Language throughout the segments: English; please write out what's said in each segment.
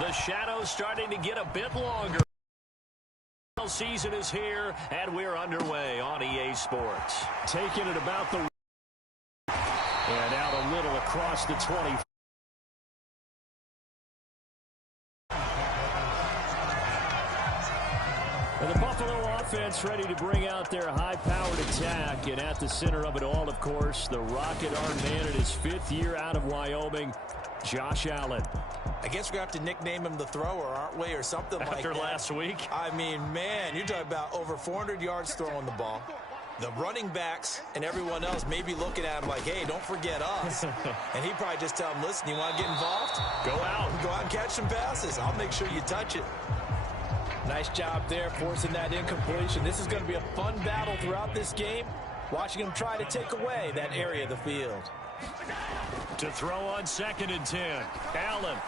The shadow's starting to get a bit longer. The season is here, and we're underway on EA Sports. Taking it about the... And out a little across the 20. And the Buffalo offense ready to bring out their high-powered attack. And at the center of it all, of course, the Rocket Arm man in his 5th year out of Wyoming, Josh Allen. I guess we're going to have to nickname him the thrower, aren't we, or something like that. After last week? I mean, man, you're talking about over 400 yards throwing the ball. The running backs and everyone else may be looking at him like, hey, don't forget us. And he'd probably just tell him, listen, you want to get involved? Go out. Go out and catch some passes. I'll make sure you touch it. Nice job there forcing that incompletion. This is going to be a fun battle throughout this game, watching him try to take away that area of the field. To throw on 2nd and 10. Allen.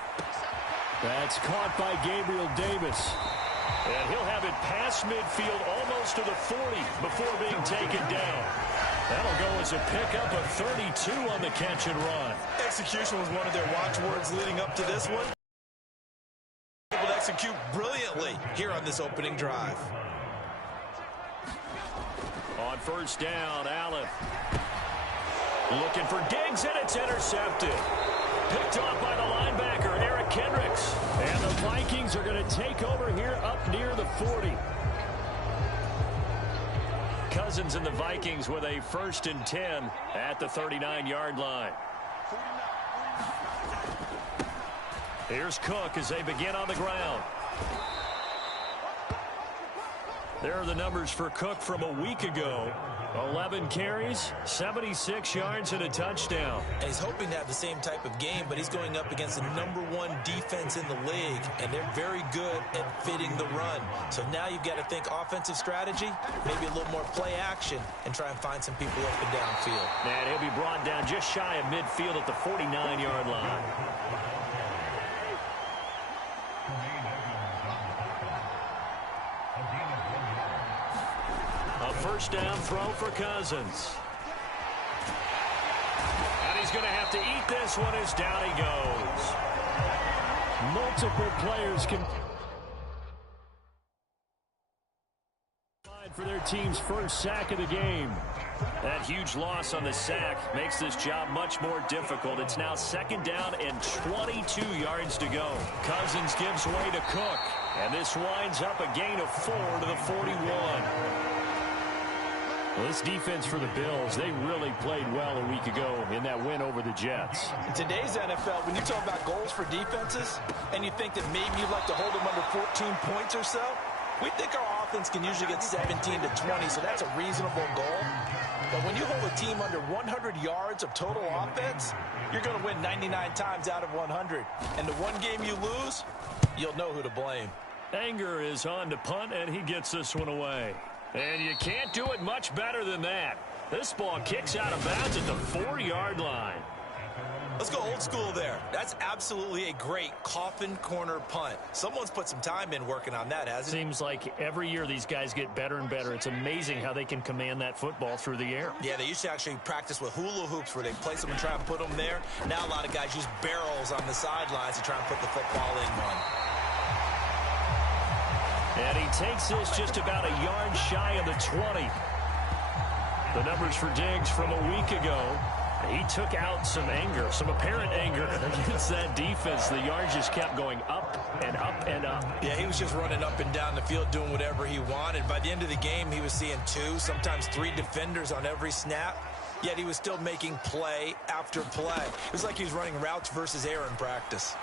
That's caught by Gabriel Davis. And he'll have it past midfield almost to the 40 before being taken down. That'll go as a pickup of 32 on the catch and run. Execution was one of their watchwords leading up to this one. Able to execute brilliantly here on this opening drive. On 1st down, Allen. Looking for Diggs, and it's intercepted. Picked off by the linebacker, Eric Kendricks. And the Vikings are going to take over here up near the 40. Cousins and the Vikings with a 1st and 10 at the 39-yard line. Here's Cook as they begin on the ground. There are the numbers for Cook from a week ago. 11 carries, 76 yards, and a touchdown. And he's hoping to have the same type of game, but he's going up against the #1 defense in the league, and they're very good at fitting the run. So now you've got to think offensive strategy, maybe a little more play action, and try and find some people up and downfield. And he'll be brought down just shy of midfield at the 49-yard line. First down throw for Cousins. And he's going to have to eat this one as down he goes. Multiple players can for their team's first sack of the game. That huge loss on the sack makes this job much more difficult. It's now 2nd down and 22 yards to go. Cousins gives way to Cook. And this winds up a gain of 4 to the 41. Well, this defense for the Bills, they really played well a week ago in that win over the Jets. In today's NFL, when you talk about goals for defenses, and you think that maybe you'd like to hold them under 14 points or so, we think our offense can usually get 17 to 20, so that's a reasonable goal. But when you hold a team under 100 yards of total offense, you're going to win 99 times out of 100. And the one game you lose, you'll know who to blame. Anger is on to punt, and he gets this one away. And you can't do it much better than that. This ball kicks out of bounds at the 4-yard line. Let's go old school there. That's absolutely a great coffin corner punt. Someone's put some time in working on that, hasn't it? Seems like every year these guys get better and better. It's amazing how they can command that football through the air. Yeah, they used to actually practice with hula hoops where they place them and try and put them there. Now a lot of guys use barrels on the sidelines to try and put the football in one. And he takes this just about a yard shy of the 20. The numbers for Diggs from a week ago. He took out some anger, some apparent anger against that defense. The yards just kept going up and up and up. Yeah, he was just running up and down the field doing whatever he wanted. By the end of the game, he was seeing 2, sometimes 3 defenders on every snap. Yet he was still making play after play. It was like he was running routes versus air in practice.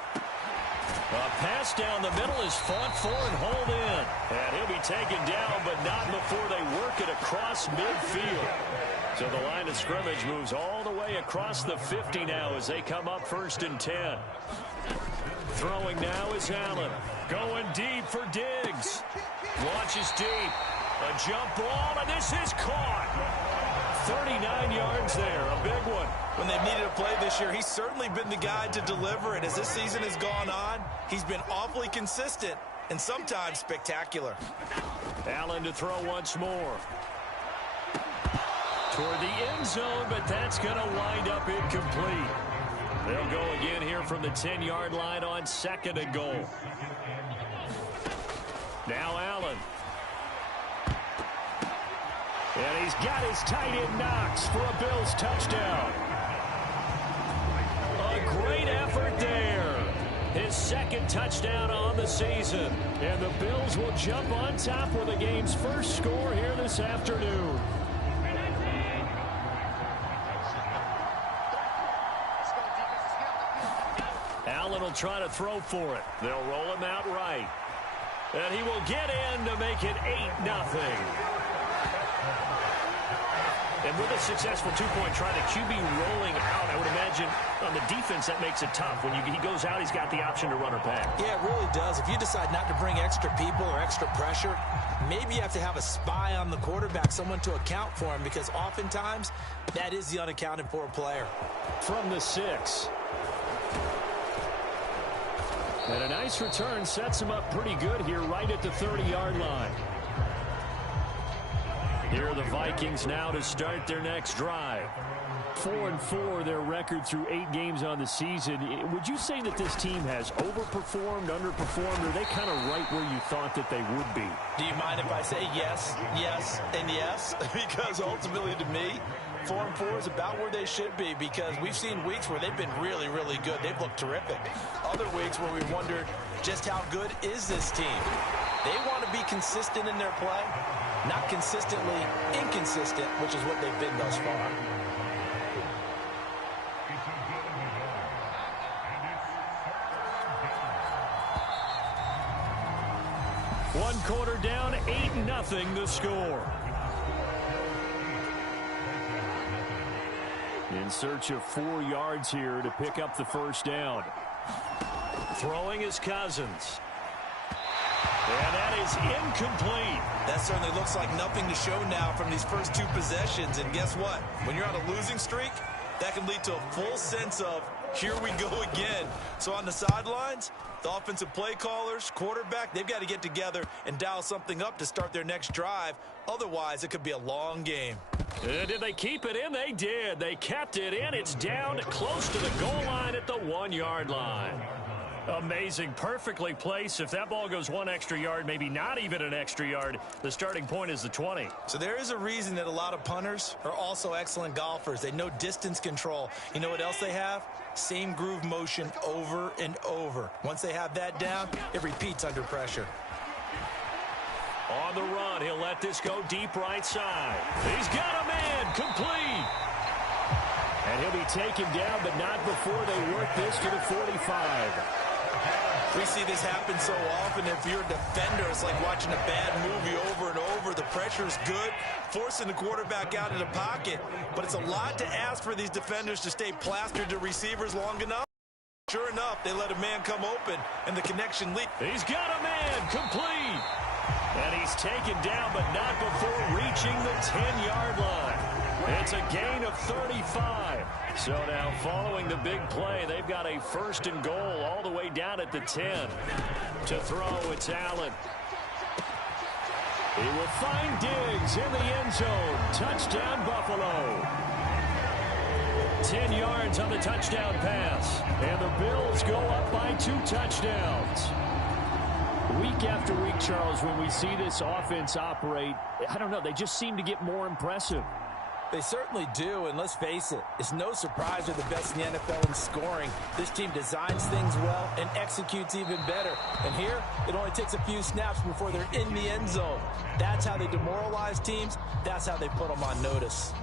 A pass down the middle is fought for and hauled in. And he'll be taken down, but not before they work it across midfield. So the line of scrimmage moves all the way across the 50 now as they come up 1st and 10. Throwing now is Allen. Going deep for Diggs. Launches deep. A jump ball, and this is caught. 39 yards there, a big one. When they've needed a play this year, he's certainly been the guy to deliver it. As this season has gone on, he's been awfully consistent and sometimes spectacular. Allen to throw once more. Toward the end zone, but that's going to wind up incomplete. They'll go again here from the 10-yard line on 2nd and goal. Now Allen. And he's got his tight end Knox for a Bills touchdown. A great effort there. His 2nd touchdown on the season. And the Bills will jump on top with the game's first score here this afternoon. Allen will try to throw for it. They'll roll him out right. And he will get in to make it 8-0. And with a successful two-point try, the QB rolling out, I would imagine on the defense that makes it tough. When he goes out, he's got the option to run or pass. Yeah, it really does. If you decide not to bring extra people or extra pressure, maybe you have to have a spy on the quarterback, someone to account for him, because oftentimes that is the unaccounted for player. From the 6. And a nice return sets him up pretty good here right at the 30-yard line. Here are the Vikings now to start their next drive. 4-4 their record through 8 games on the season. Would you say that this team has overperformed, underperformed, or are they kind of right where you thought that they would be? Do you mind if I say yes, yes, and yes? Because ultimately to me, 4-4 is about where they should be, because we've seen weeks where they've been really, really good. They've looked terrific. Other weeks where we've wondered just how good is this team. They want to be consistent in their play, not consistently inconsistent, which is what they've been thus far. One quarter down, 8-0 the score. In search of 4 yards here to pick up the first down. Throwing is Cousins. And that is incomplete. That certainly looks like nothing to show now from these first 2 possessions. And guess what? When you're on a losing streak, that can lead to a full sense of, here we go again. So on the sidelines, the offensive play callers, quarterback, they've got to get together and dial something up to start their next drive. Otherwise, it could be a long game. Did they keep it in? They did. They kept it in. It's down close to the goal line at the 1-yard line. Amazing. Perfectly placed. If that ball goes 1 extra yard, maybe not even an extra yard, the starting point is the 20. So there is a reason that a lot of punters are also excellent golfers. They know distance control. You know what else they have? Same groove motion over and over. Once they have that down, it repeats under pressure. On the run, he'll let this go deep right side. He's got a man, complete. And he'll be taken down, but not before they work this to the 45. We see this happen so often. If you're a defender, it's like watching a bad movie over and over. The pressure is good, forcing the quarterback out of the pocket. But it's a lot to ask for these defenders to stay plastered to receivers long enough. Sure enough, they let a man come open, and the connection leak. He's got a man, complete. And he's taken down, but not before reaching the 10-yard line. It's a gain of 35. So now following the big play, they've got a 1st and goal all the way down at the 10. To throw, it's Allen. He will find Diggs in the end zone. Touchdown, Buffalo. 10 yards on the touchdown pass. And the Bills go up by 2 touchdowns. Week after week, Charles, when we see this offense operate, I don't know, they just seem to get more impressive. They certainly do, and let's face it, it's no surprise they're the best in the NFL in scoring. This team designs things well and executes even better. And here, it only takes a few snaps before they're in the end zone. That's how they demoralize teams. That's how they put them on notice.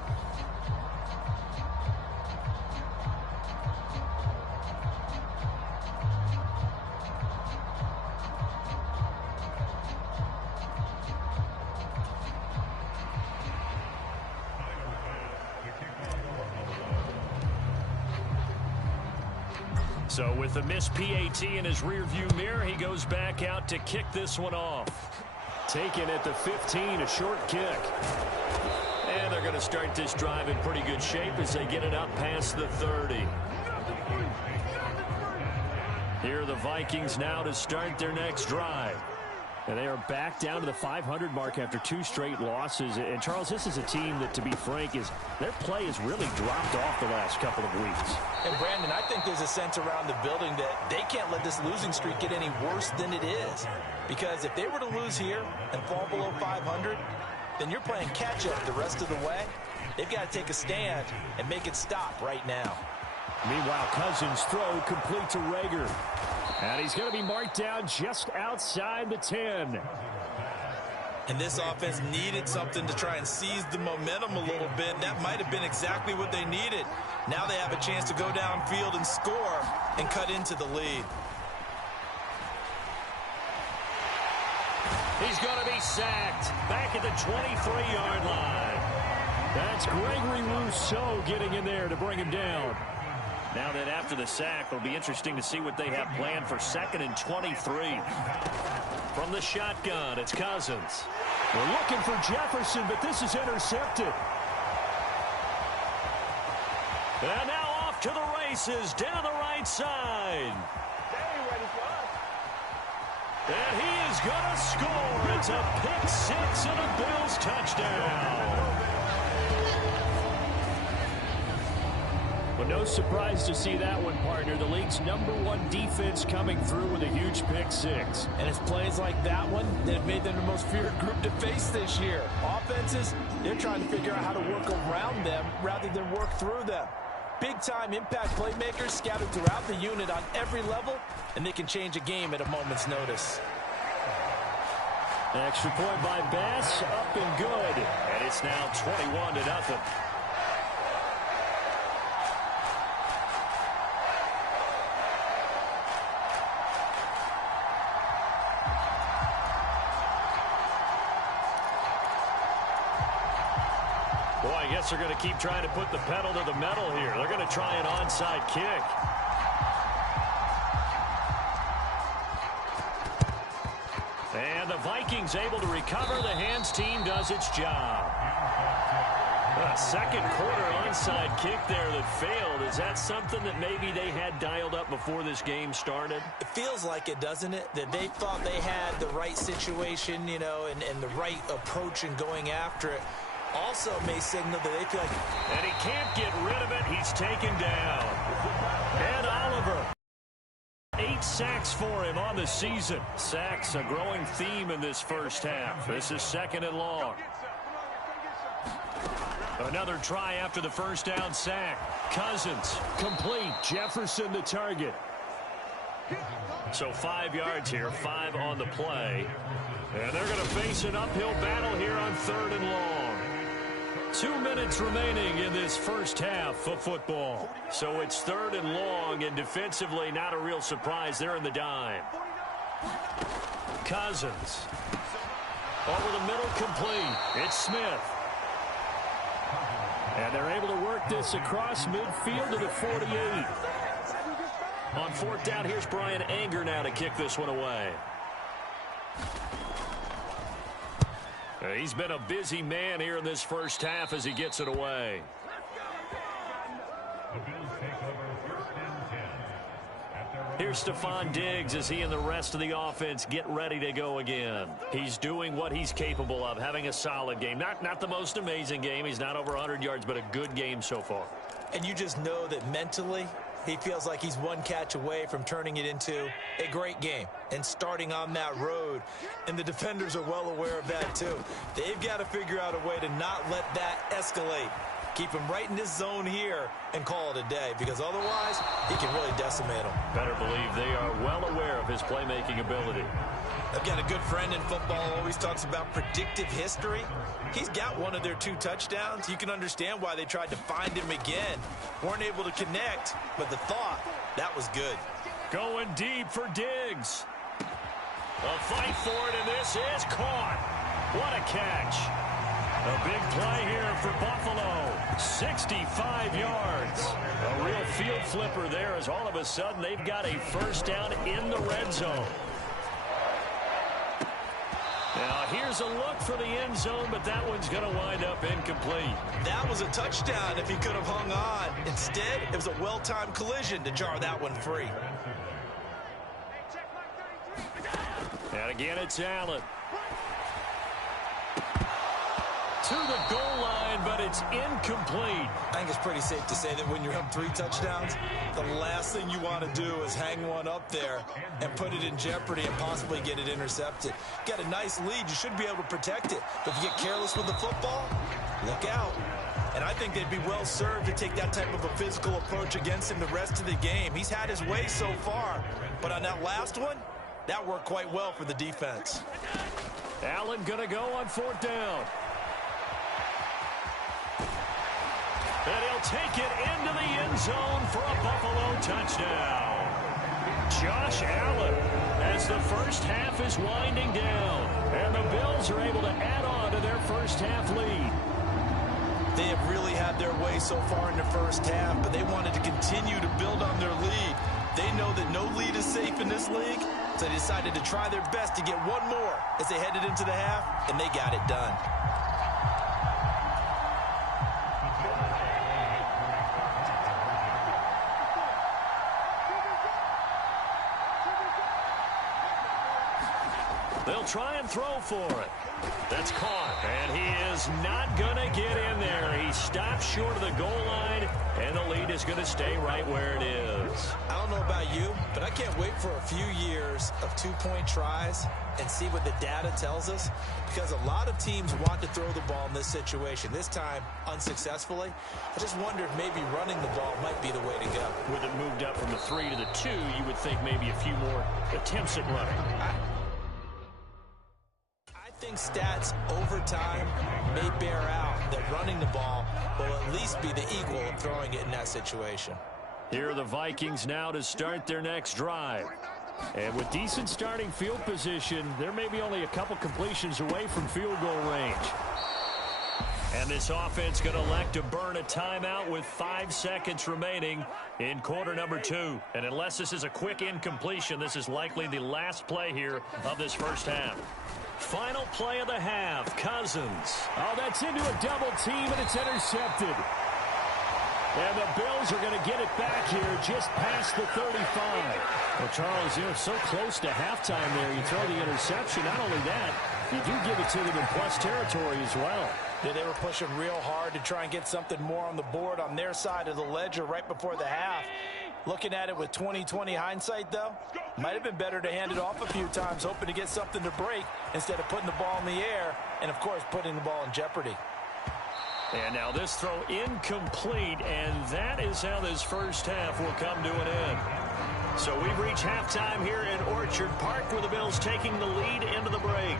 So with the missed PAT in his rearview mirror, he goes back out to kick this one off. Taken at the 15, a short kick. And they're going to start this drive in pretty good shape as they get it up past the 30. Here are the Vikings now to start their next drive. And they are back down to the 500 mark after 2 straight losses. And, Charles, this is a team that, to be frank, their play has really dropped off the last couple of weeks. And, Brandon, I think there's a sense around the building that they can't let this losing streak get any worse than it is. Because if they were to lose here and fall below 500, then you're playing catch-up the rest of the way. They've got to take a stand and make it stop right now. Meanwhile, Cousins' throw complete to Rager. And he's going to be marked down just outside the 10. And this offense needed something to try and seize the momentum a little bit. That might have been exactly what they needed. Now they have a chance to go downfield and score and cut into the lead. He's going to be sacked back at the 23-yard line. That's Gregory Rousseau getting in there to bring him down. Now that after the sack, it'll be interesting to see what they have planned for 2nd and 23. From the shotgun, it's Cousins. We're looking for Jefferson, but this is intercepted. And now off to the races, down the right side. And he is going to score. It's a pick 6 and a Bills touchdown. Well, no surprise to see that one, partner. The league's #1 defense coming through with a huge pick 6. And it's plays like that one that have made them the most feared group to face this year. Offenses, they're trying to figure out how to work around them rather than work through them. Big-time impact playmakers scattered throughout the unit on every level, and they can change a game at a moment's notice. Extra point by Bass, up and good. And it's now 21-0. Boy, I guess they're going to keep trying to put the pedal to the metal here. They're going to try an onside kick. And the Vikings able to recover. The hands team does its job. A second quarter onside kick there that failed. Is that something that maybe they had dialed up before this game started? It feels like it, doesn't it? That they thought they had the right situation, you know, and the right approach in going after it. Also may signal that they feel like... And he can't get rid of it. He's taken down. And Oliver. 8 sacks for him on the season. Sacks, a growing theme in this first half. This is 2nd and long. Another try after the first down sack. Cousins, complete. Jefferson the target. So 5 yards here, 5 on the play. And they're going to face an uphill battle here on 3rd and long. 2 minutes remaining in this first half of football. So it's 3rd and long, and defensively not a real surprise. They're in the dime. Cousins. Over the middle, complete. It's Smith. And they're able to work this across midfield to the 48. On 4th down, here's Brian Anger now to kick this one away. He's been a busy man here in this first half as he gets it away. Here's Stephon Diggs as he and the rest of the offense get ready to go again. He's doing what he's capable of, having a solid game. Not the most amazing game. He's not over 100 yards, but a good game so far. And you just know that mentally, he feels like he's one catch away from turning it into a great game and starting on that road. And the defenders are well aware of that too. They've got to figure out a way to not let that escalate. Keep him right in this zone here and call it a day, because otherwise he can really decimate them. Better believe they are well aware of his playmaking ability. I've got a good friend in football who always talks about predictive history. He's got one of their 2 touchdowns. You can understand why they tried to find him again. Weren't able to connect, but the thought, that was good. Going deep for Diggs. A fight for it, and this is caught. What a catch. A big play here for Buffalo. 65 yards. A real field flipper there, as all of a sudden they've got a first down in the red zone. Now here's a look for the end zone, but that one's going to wind up incomplete. That was a touchdown if he could have hung on. Instead, it was a well-timed collision to jar that one free. And again, it's Allen. To the goal line, but it's incomplete. I think it's pretty safe to say that when you're up 3 touchdowns, the last thing you want to do is hang one up there and put it in jeopardy and possibly get it intercepted. Got a nice lead. You should be able to protect it. But if you get careless with the football, look out. And I think they'd be well served to take that type of a physical approach against him the rest of the game. He's had his way so far, but on that last one, that worked quite well for the defense. Allen going to go on 4th down. And he'll take it into the end zone for a Buffalo touchdown. Josh Allen, as the first half is winding down, and the Bills are able to add on to their first half lead. They have really had their way so far in the first half, but they wanted to continue to build on their lead. They know that no lead is safe in this league, so they decided to try their best to get one more as they headed into the half, and they got it done. They'll try and throw for it. That's caught, and he is not going to get in there. He stops short of the goal line, and the lead is going to stay right where it is. I don't know about you, but I can't wait for a few years of 2-point tries and see what the data tells us, because a lot of teams want to throw the ball in this situation, this time unsuccessfully. I just wonder if maybe running the ball might be the way to go. With it moved up from the 3 to the 2, you would think maybe a few more attempts at running. I think stats over time may bear out that running the ball will at least be the equal of throwing it in that situation. Here are the Vikings now to start their next drive. And with decent starting field position, there may be only a couple completions away from field goal range. And this offense going to elect to burn a timeout with 5 seconds remaining in quarter number 2. And unless this is a quick incompletion, this is likely the last play here of this first half. Final play of the half, Cousins. Oh, that's into a double team, and it's intercepted. And the Bills are going to get it back here just past the 35. Well, Charles, you're so close to halftime there. You throw the interception. Not only that, you do give it to them in plus territory as well. Yeah, they were pushing real hard to try and get something more on the board on their side of the ledger right before the half. Looking at it with 20/20 hindsight, though, might have been better to hand it off a few times, hoping to get something to break instead of putting the ball in the air and, of course, putting the ball in jeopardy. And now this throw incomplete, and that is how this first half will come to an end. So we've reached halftime here in Orchard Park, where the Bills taking the lead into the break.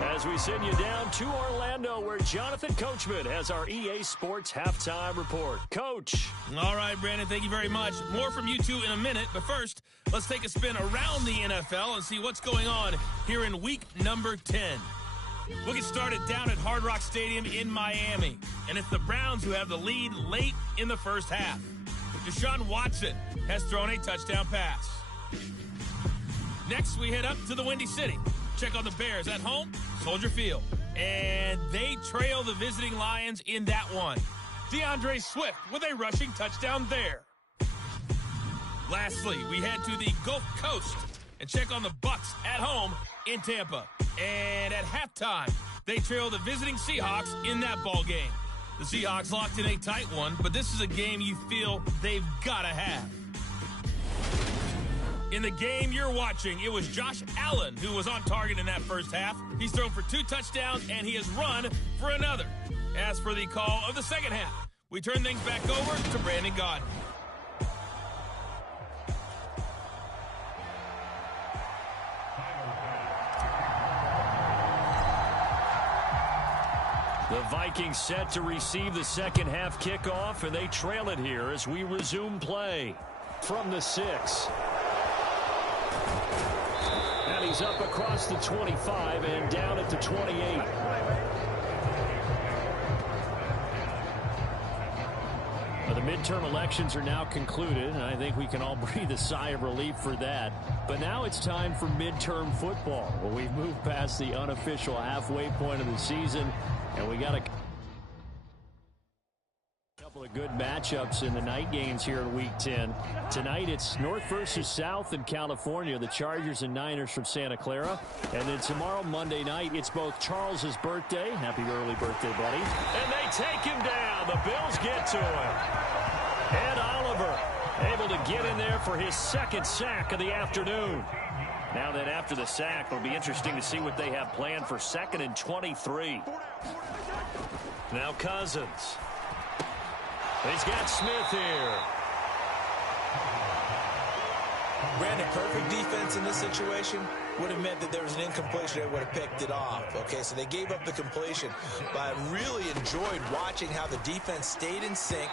As we send you down to Orlando, where Jonathan Coachman has our EA Sports halftime report. Coach. All right, Brandon, thank you very much. More from you two in a minute, but first, let's take a spin around the NFL and see what's going on here in week number 10. We'll get started down at Hard Rock Stadium in Miami, and it's the Browns who have the lead late in the first half. Deshaun Watson has thrown a touchdown pass. Next, we head up to the Windy City. Check on the Bears at home, Soldier Field. And they trail the visiting Lions in that one. DeAndre Swift with a rushing touchdown there. Lastly, we head to the Gulf Coast and check on the Bucs at home in Tampa. And at halftime, they trail the visiting Seahawks in that ball game. The Seahawks locked in a tight one, but this is a game you feel they've got to have. In the game you're watching, it was Josh Allen who was on target in that first half. He's thrown for 2 touchdowns, and he has run for another. As for the call of the second half, we turn things back over to Brandon Gaudin. The Vikings set to receive the second half kickoff, and they trail it here as we resume play. From the 6. And he's up across the 25 and down at the 28. Well, the midterm elections are now concluded, and I think we can all breathe a sigh of relief for that. But now it's time for midterm football. Well, we've moved past the unofficial halfway point of the season, and we got a couple of Good matchups in the night games here in Week 10. Tonight it's North versus South in California, the Chargers and Niners from Santa Clara. And then tomorrow, Monday night, it's both Charles's birthday. Happy early birthday, buddy. And they take him down. The Bills get to him. Ed Oliver able to get in there for his second sack of the afternoon. Now then, after the sack, it'll be interesting to see what they have planned for 2nd and 23. Now Cousins. He's got Smith here. Brandon, perfect defense in this situation would have meant that there was an incompletion. They would have picked it off. Okay, so they gave up the completion. But I really enjoyed watching how the defense stayed in sync,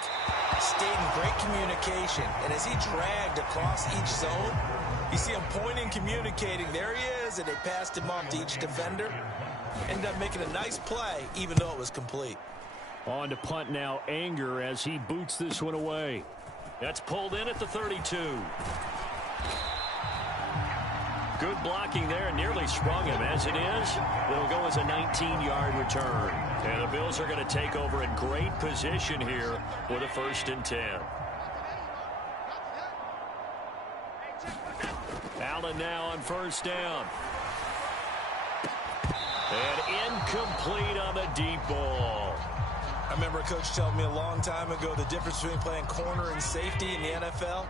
stayed in great communication. And as he dragged across each zone, you see him pointing, communicating. There he is, and they passed him off to each defender. Ended up making a nice play, even though it was complete. On to punt now, Anger, as he boots this one away. That's pulled in at the 32. Good blocking there, nearly sprung him. As it is, it'll go as a 19-yard return. And the Bills are going to take over in great position here with a 1st and 10. Allen now on 1st down. And incomplete on the deep ball. I remember a coach telling me a long time ago the difference between playing corner and safety in the NFL.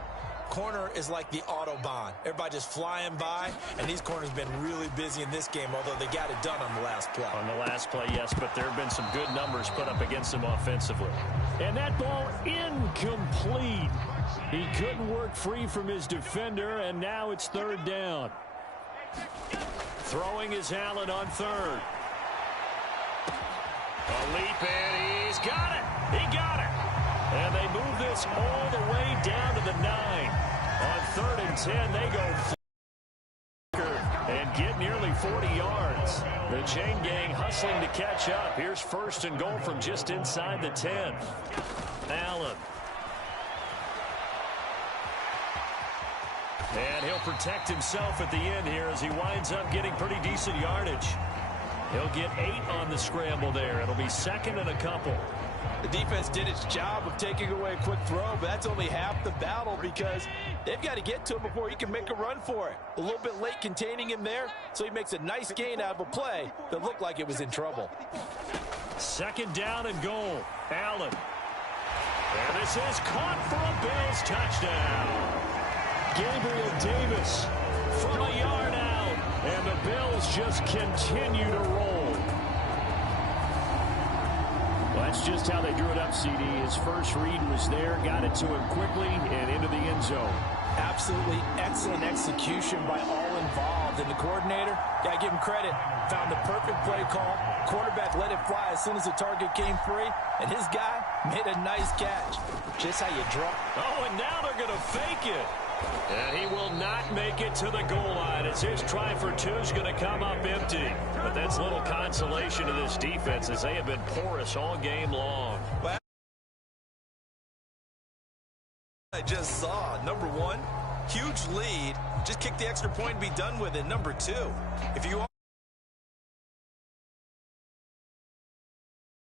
Corner is like the Autobahn. Everybody just flying by, and these corners have been really busy in this game, although they got it done on the last play. On the last play, yes, but there have been some good numbers put up against them offensively. And that ball incomplete. He couldn't work free from his defender, and now it's 3rd down. Throwing is Allen on 3rd. A leap, and he's got it. He got it. And they move this all the way down to the 9. On 3rd and 10, they go and get nearly 40 yards. The chain gang hustling to catch up. Here's 1st and goal from just inside the 10. Allen. And he'll protect himself at the end here as he winds up getting pretty decent yardage. He'll get 8 on the scramble there. It'll be 2nd and a couple. The defense did its job of taking away a quick throw, but that's only half the battle because they've got to get to him before he can make a run for it. A little bit late containing him there, so he makes a nice gain out of a play that looked like it was in trouble. 2nd down and goal. Allen. And this is caught for a Bills touchdown. Gabriel Davis from a yard out, and the Bills just continue to roll. Well, that's just how they drew it up, CD. His first read was there, got it to him quickly, and into the end zone. Absolutely excellent execution by all involved. And the coordinator, got to give him credit, found the perfect play call. Quarterback let it fly as soon as the target came free, and his guy made a nice catch. Just how you draw. Oh, and now they're going to fake it. And he will not make it to the goal line as his try for 2 is going to come up empty. But that's little consolation to this defense as they have been porous all game long. I just saw, number 1, huge lead. Just kick the extra point and be done with it. Number 2, if you